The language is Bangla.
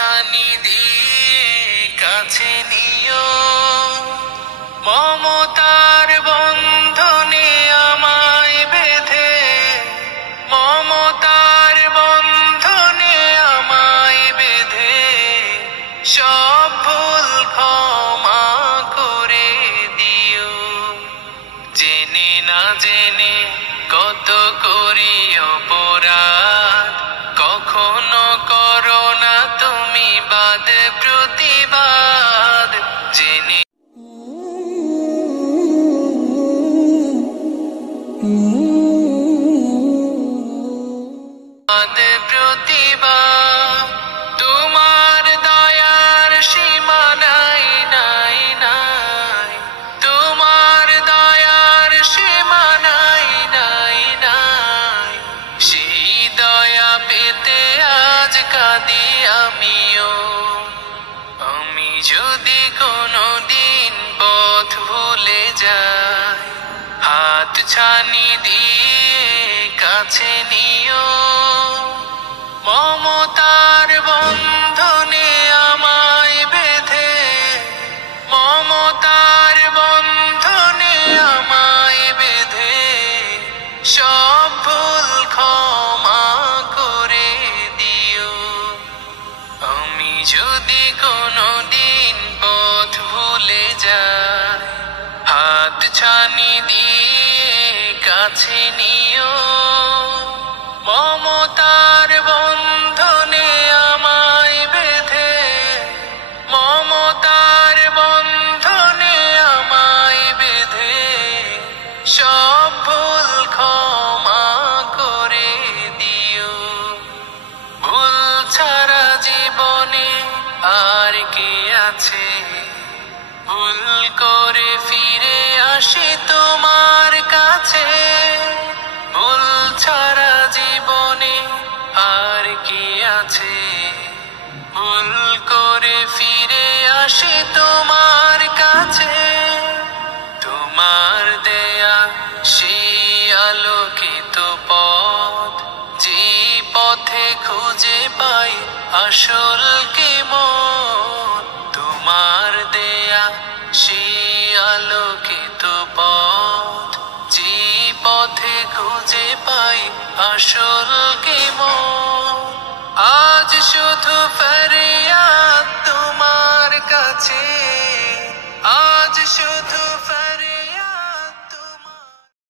ছানি দিয়ে কাছে নিও, মমতার বন্ধনে আমায় বেঁধে, মমতার বন্ধনে আমায় বেঁধে সব ভুল ক্ষমা করে দিও। জেনে না জেনে কত করি অপরাধ, কখনো করো না তুমি বাদ প্রতিবাদ। জেনে বাদ প্রতিবাদ। তোমার দয়ার সীমা নাই নাই নাই, তোমার দয়ার সীমা নাই নাই নাই। সেই দয়া পেতে আজ কাঁদি আমিও। আমি যদি কোনো দিন পথ ভুলে যাই, হাত ছানি দিয়ে কাছে নিও, মমতার বন্ধনে আমায় বেঁধে, মমতার বন্ধনে আমায় বেঁধে সব ভুল ক্ষমা করে দিও। আমি যদি কোনো দিন পথ ভুলে যাই, হাত ছানি দিয়ে কাছে নিও, মমতার বন্ধনে আমায় বেঁধে, মমতার বন্ধনে আমায় বেঁধে সব ভুল ক্ষমা করে দিও। ভুল ছাড়া জীবনে আর কি আছে, ভুল করে ফিরে আসি তোমার কাছে। ভুল ছাড়া জীবনে আর কি আছে, ভুল করে ফিরে আসি তোমার কাছে। তোমার দেয়া সেই আলোকিত পথ, যে পথে খুঁজে পাই আসল কি মত। তোমার দেয়া সেই আলোকিত পথ, যে পথে খুঁজে পাই আসল কি মত। আজ শুধু